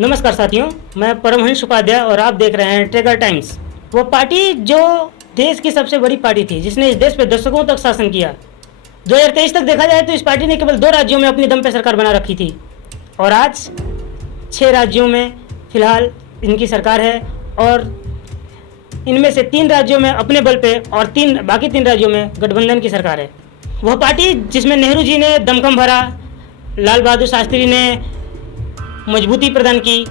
नमस्कार साथियों, मैं परमहंस उपाध्याय और आप देख रहे हैं ट्रिगर टाइम्स। वो पार्टी जो देश की सबसे बड़ी पार्टी थी, जिसने इस देश पे दशकों तक शासन किया। 2023 तक देखा जाए तो इस पार्टी ने केवल 2 राज्यों में अपनी दम पे सरकार बना रखी थी और आज 6 राज्यों में फिलहाल इनकी सरकार है और इनमें से 3 राज्यों में अपने बल पे और बाकी 3 राज्यों में गठबंधन की सरकार है। वह पार्टी जिसमें नेहरू जी ने दमखम भरा, लाल बहादुर शास्त्री ने मजबूती प्रदान की,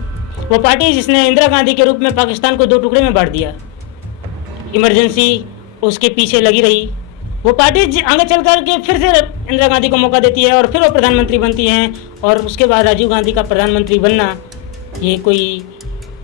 वो पार्टी जिसने इंदिरा गांधी के रूप में पाकिस्तान को 2 टुकड़े में बांट दिया, इमरजेंसी उसके पीछे लगी रही। वो पार्टी आगे चल कर के फिर से इंदिरा गांधी को मौका देती है और फिर वो प्रधानमंत्री बनती हैं और उसके बाद राजीव गांधी का प्रधानमंत्री बनना ये कोई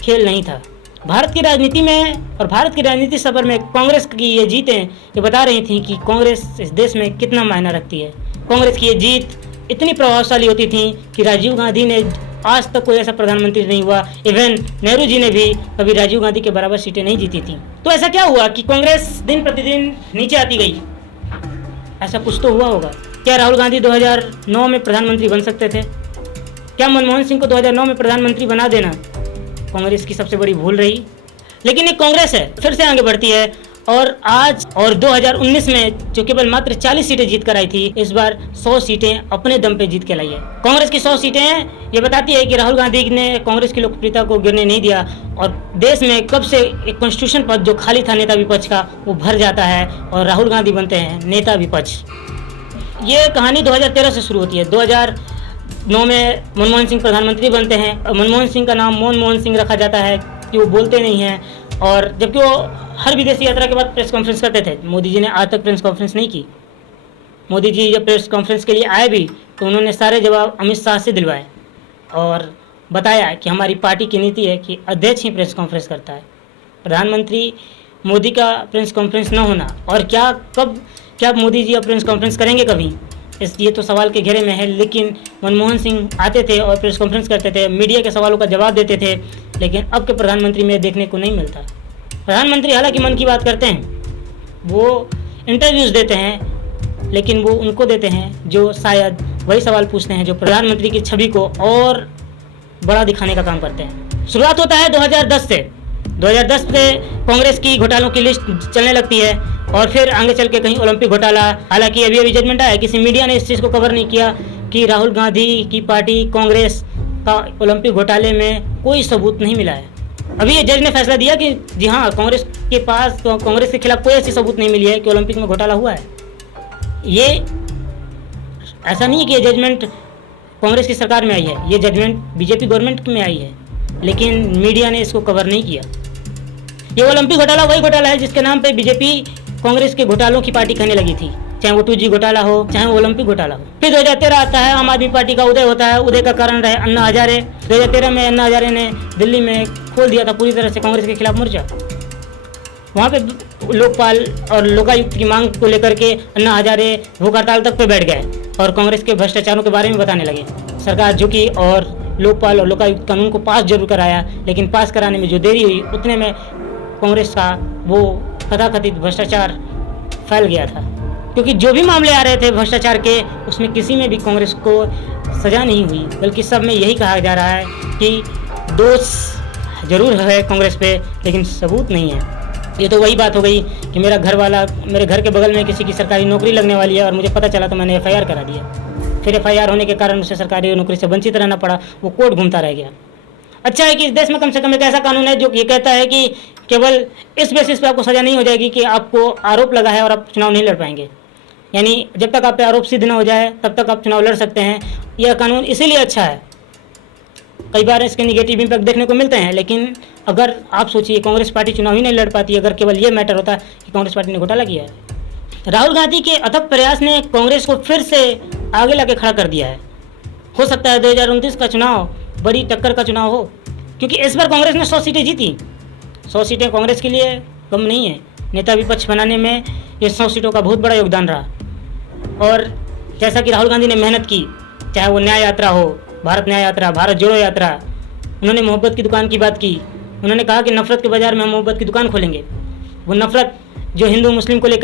खेल नहीं था। भारत की राजनीति में और भारत की राजनीति सफर में कांग्रेस की ये जीतें ये बता रही थी कि कांग्रेस इस देश में कितना मायना रखती है। कांग्रेस की ये जीत इतनी प्रभावशाली होती थी कि राजीव गांधी ने आज तक कोई ऐसा प्रधानमंत्री नहीं हुआ, इवन नेहरू जी ने भी कभी राजीव गांधी के बराबर सीटें नहीं जीती थी। तो ऐसा क्या हुआ कि कांग्रेस दिन प्रतिदिन नीचे आती गई? ऐसा कुछ तो हुआ होगा। क्या राहुल गांधी 2009 में प्रधानमंत्री बन सकते थे? क्या मनमोहन सिंह को 2009 में प्रधानमंत्री बना देना कांग्रेस की सबसे बड़ी भूल रही? लेकिन एक कांग्रेस है, फिर से आगे बढ़ती है और आज और 2019 में जो केवल मात्र 40 सीटें जीत कर आई थी, इस बार 100 सीटें अपने दम पे जीत के लाई है। कांग्रेस की 100 सीटें ये बताती है कि राहुल गांधी ने कांग्रेस की लोकप्रियता को गिरने नहीं दिया और देश में कब से एक कॉन्स्टिट्यूशन पद जो खाली था नेता विपक्ष का, वो भर जाता है और राहुल गांधी बनते हैं नेता विपक्ष। ये कहानी 2013 से शुरू होती है। 2009 में मनमोहन सिंह प्रधानमंत्री बनते हैं। मनमोहन सिंह का नाम मनमोहन सिंह रखा जाता है कि वो बोलते नहीं हैं और जबकि वो हर विदेशी यात्रा के बाद प्रेस कॉन्फ्रेंस करते थे। मोदी जी ने आज तक प्रेस कॉन्फ्रेंस नहीं की। मोदी जी जब प्रेस कॉन्फ्रेंस के लिए आए भी तो उन्होंने सारे जवाब अमित शाह से दिलवाए और बताया कि हमारी पार्टी की नीति है कि अध्यक्ष ही प्रेस कॉन्फ्रेंस करता है। प्रधानमंत्री मोदी का प्रेस कॉन्फ्रेंस न होना और क्या मोदी जी अब प्रेस कॉन्फ्रेंस करेंगे कभी, ये तो सवाल के घेरे में है। लेकिन मनमोहन सिंह आते थे और प्रेस कॉन्फ्रेंस करते थे, मीडिया के सवालों का जवाब देते थे, लेकिन अब के प्रधानमंत्री में देखने को नहीं मिलता। प्रधानमंत्री हालांकि मन की बात करते हैं, वो इंटरव्यूज़ देते हैं, लेकिन वो उनको देते हैं जो शायद वही सवाल पूछते हैं जो प्रधानमंत्री की छवि को और बड़ा दिखाने का काम करते हैं। शुरुआत होता है 2010 से। 2010 से कांग्रेस की घोटालों की लिस्ट चलने लगती है और फिर आगे चल के कहीं ओलंपिक घोटाला। हालांकि अभी जजमेंट आया, किसी मीडिया ने इस चीज़ को कवर नहीं किया कि राहुल गांधी की पार्टी कांग्रेस का ओलंपिक घोटाले में कोई सबूत नहीं मिला है। अभी ये जज ने फैसला दिया कि जी हाँ, कांग्रेस के पास कांग्रेस के खिलाफ कोई ऐसी सबूत नहीं मिली है कि ओलंपिक में घोटाला हुआ है। ये ऐसा नहीं है कि ये जजमेंट कांग्रेस की सरकार में आई है, ये जजमेंट बीजेपी गवर्नमेंट में आई है, लेकिन मीडिया ने इसको कवर नहीं किया। ये ओलंपिक घोटाला वही घोटाला है जिसके नाम पे बीजेपी कांग्रेस के घोटालों की पार्टी कहने लगी थी, चाहे वो 2G घोटाला हो, चाहे वो ओलंपिक घोटाला हो। फिर 2013 आता है, आम आदमी पार्टी का उदय होता है। उदय का कारण रहे अन्ना हजारे। 2013 में अन्ना हजारे ने दिल्ली में खोल दिया था पूरी तरह से कांग्रेस के खिलाफ मोर्चा। वहाँ पे लोकपाल और लोकायुक्त की मांग को लेकर के अन्ना हजारे भूख हड़ताल तक पे बैठ गए और कांग्रेस के भ्रष्टाचारों के बारे में बताने लगे। सरकार झुकी और लोकपाल और लोकायुक्त कानून को पास जरूर कराया, लेकिन पास कराने में जो देरी हुई उतने में कांग्रेस का वो कथाकथित भ्रष्टाचार फैल गया था, क्योंकि जो भी मामले आ रहे थे भ्रष्टाचार के, उसमें किसी में भी कांग्रेस को सजा नहीं हुई, बल्कि सब में यही कहा जा रहा है कि दोष जरूर है कांग्रेस पे, लेकिन सबूत नहीं है। ये तो वही बात हो गई कि मेरे घर के बगल में किसी की सरकारी नौकरी लगने वाली है और मुझे पता चला तो मैंने FIR करा दिया। फिर FIR होने के कारण उसे सरकारी नौकरी से वंचित रहना पड़ा, वो कोर्ट घूमता रह गया। अच्छा है कि इस देश में कम से कम एक ऐसा कानून है जो ये कहता है कि केवल इस बेसिस पे आपको सजा नहीं हो जाएगी कि आपको आरोप लगा है और आप चुनाव नहीं लड़ पाएंगे, यानी जब तक आप पे आरोप सिद्ध न हो जाए तब तक आप चुनाव लड़ सकते हैं। यह कानून इसीलिए अच्छा है। कई बार इसके निगेटिव इम्पैक्ट देखने को मिलते हैं, लेकिन अगर आप सोचिए कांग्रेस पार्टी चुनाव ही नहीं लड़ पाती अगर केवल ये मैटर होता कि कांग्रेस पार्टी ने घोटाला किया है। राहुल गांधी के अथक प्रयास ने कांग्रेस को फिर से आगे लाके खड़ा कर दिया है। हो सकता है 2029 का चुनाव बड़ी टक्कर का चुनाव हो, क्योंकि इस बार कांग्रेस ने 100 सीटें जीती। 100 सीटें कांग्रेस के लिए कम नहीं है। नेता विपक्ष बनाने में ये 100 सीटों का बहुत बड़ा योगदान रहा। और जैसा कि राहुल गांधी ने मेहनत की, चाहे वो न्याय यात्रा हो, भारत न्याय यात्रा, भारत जोड़ो यात्रा, उन्होंने मोहब्बत की दुकान की बात की। उन्होंने कहा कि नफरत के बाजार में हम मोहब्बत की दुकान खोलेंगे। वो नफरत जो हिंदू मुस्लिम को लेकर है,